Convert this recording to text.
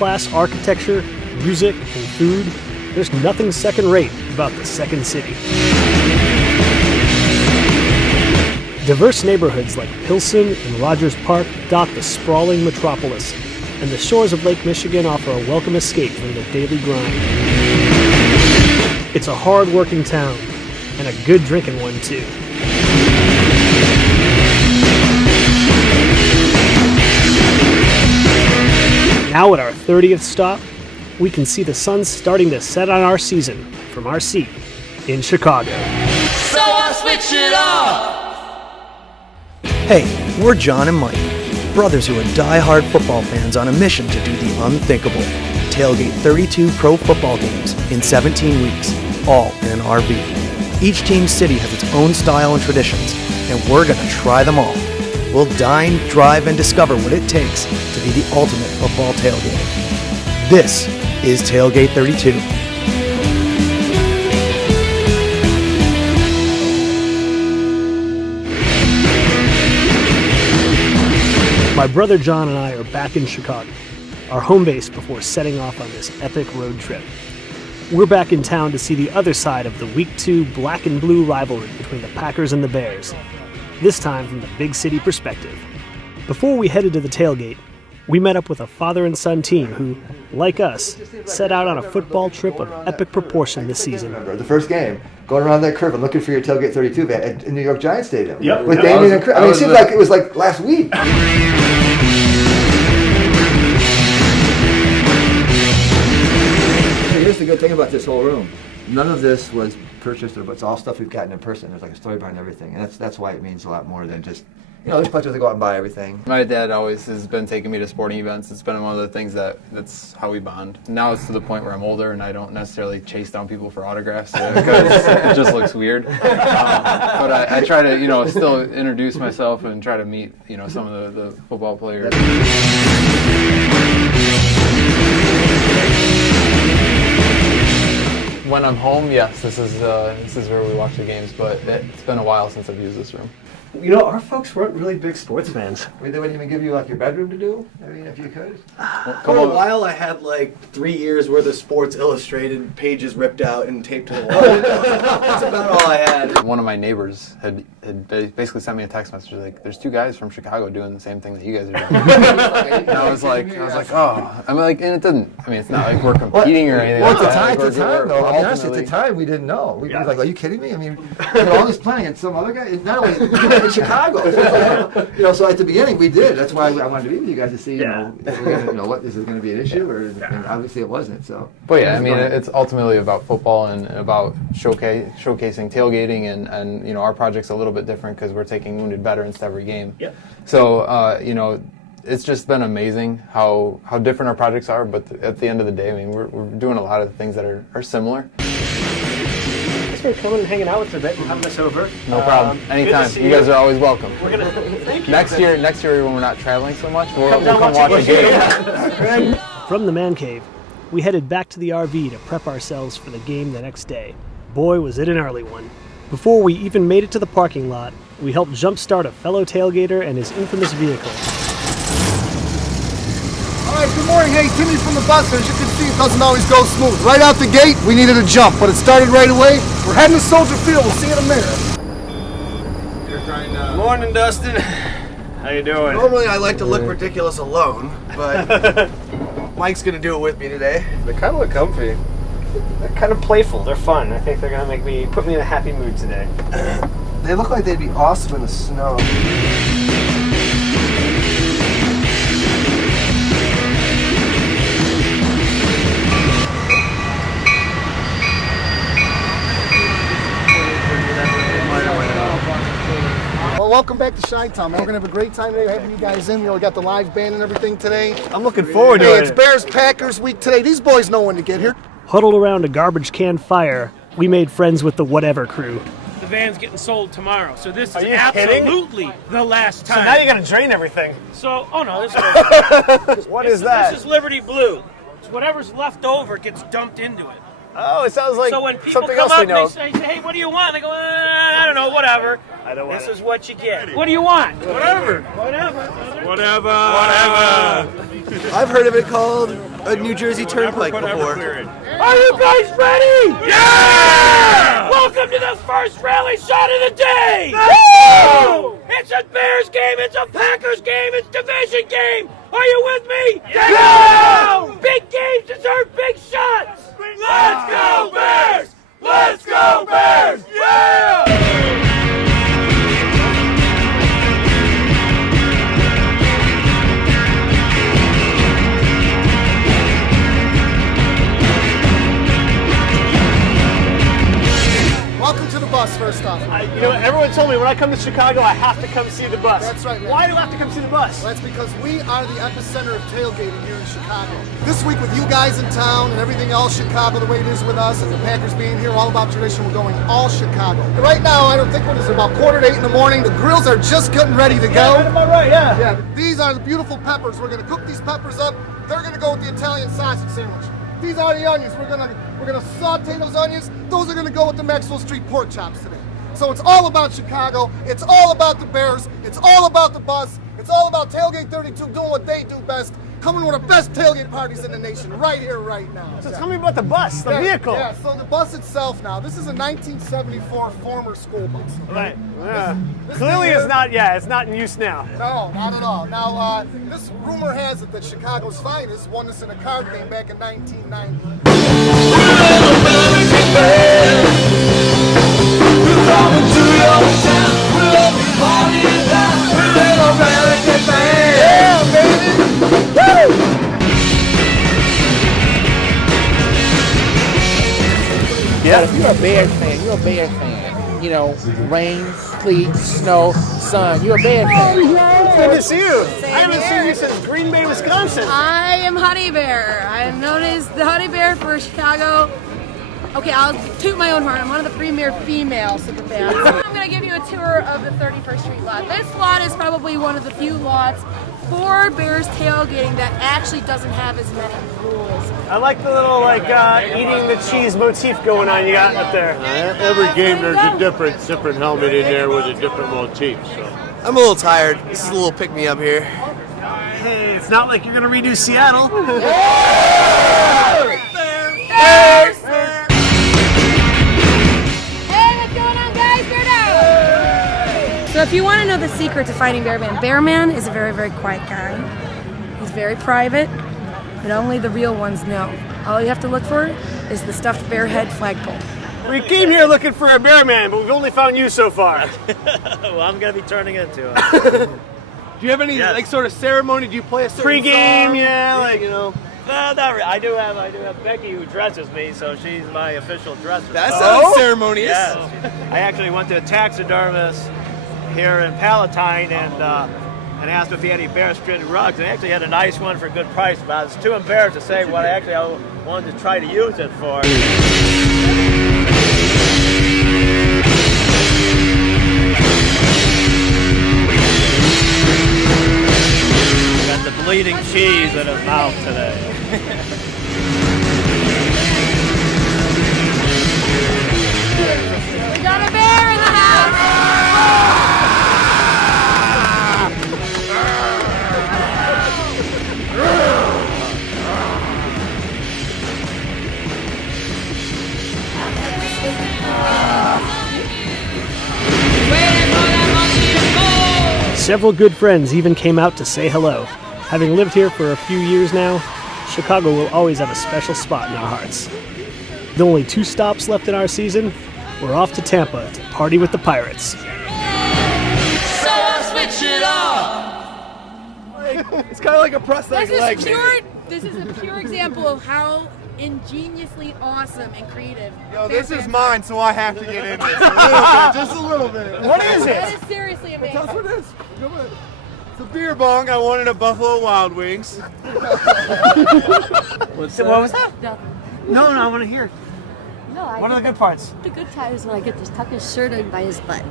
world-class architecture, music, and food, there's nothing second-rate about the Second City. Diverse neighborhoods like Pilsen and Rogers Park dot the sprawling metropolis, and the shores of Lake Michigan offer a welcome escape from the daily grind. It's a hard-working town, and a good drinking one, too. Now at our 30th stop, we can see the sun starting to set on our season from our seat in Chicago. So I switch it off! Hey, we're John and Mike, brothers who are die-hard football fans on a mission to do the unthinkable. Tailgate 32 pro football games in 17 weeks, all in an RV. Each team's city has its own style and traditions, and we're going to try them all. We'll dine, drive, and discover what it takes to be the ultimate football tailgate. This is Tailgate 32. My brother John and I are back in Chicago, our home base before setting off on this epic road trip. We're back in town to see the other side of the Week 2 black and blue rivalry between the Packers and the Bears, this time from the big city perspective. Before we headed to the tailgate, we met up with a father and son team who, like us, set out on a football trip of epic proportion this season. The first game, going around that curve and looking for your Tailgate 32 van at New York Giants Stadium. Yep. With Damien and Chris. I mean, it seems like it was like last week. Here's the good thing about this whole room. None of this was purchased, but it's all stuff we've gotten in person. There's like a story behind everything, and that's why it means a lot more than just, you know, there's collectors that go out and buy everything. My dad always has been taking me to sporting events. It's been one of the things that's how we bond. Now it's to the point where I'm older and I don't necessarily chase down people for autographs because it just looks weird. But I try to, you know, still introduce myself and try to meet, you know, some of the football players. When I'm home, yes, this is where we watch the games, but it's been a while since I've used this room. You know, our folks weren't really big sports fans. I mean, they wouldn't even give you like your bedroom to do? I mean, if you could. For a while, I had like 3 years worth of Sports Illustrated pages ripped out and taped to the wall. That's about all I had. One of my neighbors had basically sent me a text message like, "There's two guys from Chicago doing the same thing that you guys are doing." And I was like, oh, I mean, like, and it didn't. I mean, it's not like we're competing or anything. Well, like at the that. time, though. I'll be honest, at the time, we didn't know. We were like, are you kidding me? I mean, all this planning and some other guy, not only in Chicago. You know, so at the beginning we did. That's why I wanted to be with you guys to see, you know, if we're gonna, what is it going to be an issue, or and obviously it wasn't. So. But yeah, I mean, it's ultimately about football and about showcasing tailgating, and you know, our project's a little bit different because we're taking wounded veterans to every game. Yeah. So you know, it's just been amazing how different our projects are. But at the end of the day, I mean, we're doing a lot of things that are similar. Thanks for coming and hanging out with us a bit and having us over. No problem. Anytime. You guys are always welcome. We're gonna thank you. Next year when we're not traveling so much, we'll come watch a game. From the man cave, we headed back to the RV to prep ourselves for the game the next day. Boy, was it an early one. Before we even made it to the parking lot, we helped jumpstart a fellow tailgater and his infamous vehicle. All right, good morning. Hey, Timmy from the bus. As you can see, it doesn't always go smooth. Right out the gate, we needed a jump, but it started right away. We're heading to Soldier Field. We'll see you in a minute. Morning, Dustin. How you doing? Normally, I like to look ridiculous alone, but Mike's gonna do it with me today. They kind of look comfy. They're kind of playful. They're fun. I think they're gonna put me in a happy mood today. They look like they'd be awesome in the snow. Well, welcome back to Chi-Town, man. We're going to have a great time today having you guys in. We got the live band and everything today. I'm looking forward to Hey, it. it's Bears-Packers week today. These boys know when to get here. Huddled around a garbage can fire, we made friends with the whatever crew. The van's getting sold tomorrow, so this is Are you absolutely the last time. So now you got to drain everything. So, oh no, this is What is that? This is Liberty Blue. So whatever's left over gets dumped into it. Oh, it sounds like So when people something come else up we know. and they say, "Hey, what do you want?" And I go, "I don't know, So whatever. I don't want This it. is what you get. What do you want? Whatever. I've heard of it called a New Jersey Turnpike before. Are you guys ready? Yeah! Welcome to the first rally shot of the day! Woo! It's a Bears game, it's a Packers game, it's division game! Are you with me? Yeah! Big games deserve big shots! Let's go Bears! Let's go Bears! Yeah! Welcome to the bus, first off. You know, everyone told me when I come to Chicago, I have to come see the bus. That's right, man. Why do I have to come see the bus? Well, that's because we are the epicenter of tailgating here in Chicago. This week with you guys in town and everything else Chicago the way it is with us and the Packers being here, all about tradition, we're going all Chicago. And right now, I don't think what is it, about 7:45 in the morning. The grills are just getting ready to go. Right about right, yeah. Yeah, these are the beautiful peppers. We're gonna cook these peppers up. They're gonna go with the Italian sausage sandwich. These are the onions. We're gonna saute those onions. Those are gonna go with the Maxwell Street pork chops today. So it's all about Chicago. It's all about the Bears. It's all about the bus. It's all about Tailgate32 doing what they do best, coming with the best tailgate parties in the nation right here, right now. So tell me about the bus, the vehicle. Yeah, so the bus itself now, this is a 1974 former school bus. Right. Yeah. This Clearly thing it's here- not, it's not in use now. No, not at all. Now, this rumor has it that Chicago's finest won this in a card game back in 1990. Yeah, baby! Woo! Yeah. If you're a Bears fan, you're a Bears fan. You know, rain, sleet, snow, sun, you're a Bears fan. Good to see you. I haven't seen you since Green Bay, Wisconsin. I am Honey Bear. I am known as the Honey Bear for Chicago. Okay, I'll toot my own horn. I'm one of the premier female super fans. I'm going to give you a tour of the 31st Street lot. This lot is probably one of the few lots for Bears tailgating that actually doesn't have as many rules. I like the little eating the cheese motif going on you got up there. Every game there's a different helmet in there with a different motif. So I'm a little tired. This is a little pick me up here. Hey, it's not like you're gonna redo Seattle. Bears! Hey, what's going on, guys? Bear down! So if you want to know the secret to fighting Bear Man is a very, very quiet guy. He's very private, but only the real ones know. All you have to look for is the stuffed bear head flagpole. We came here looking for a bear man, but we've only found you so far. Well, I'm gonna be turning into it. Do you have any sort of ceremony? Do you play a certain Pre-game, song? yeah, No, not really. I do have Becky who dresses me, so she's my official dresser. That sounds ceremonious. Yes. I actually went to a taxidermist here in Palatine and asked if he had any bear-skin rugs. And I actually had a nice one for a good price, but I was too embarrassed to say what I wanted to try to use it for. Got the bleeding cheese in his mouth today. We got a bear in the house! Several good friends even came out to say hello. Having lived here for a few years now, Chicago will always have a special spot in our hearts. With only 2 stops left in our season, we're off to Tampa to party with the Pirates. So I switch it up. It's kind of like a press leg. This is a pure example of how ingeniously awesome and creative. Yo, this is mine, so I have to get in this. A little bit, just a little bit. What is That it? is seriously amazing. Tell us what it is. Come on. It's a beer bong I won in a Buffalo Wild Wings. What was that? Nothing. No, I want to hear. No, What are the good parts? The good time is when I get to tuck his shirt in by his butt.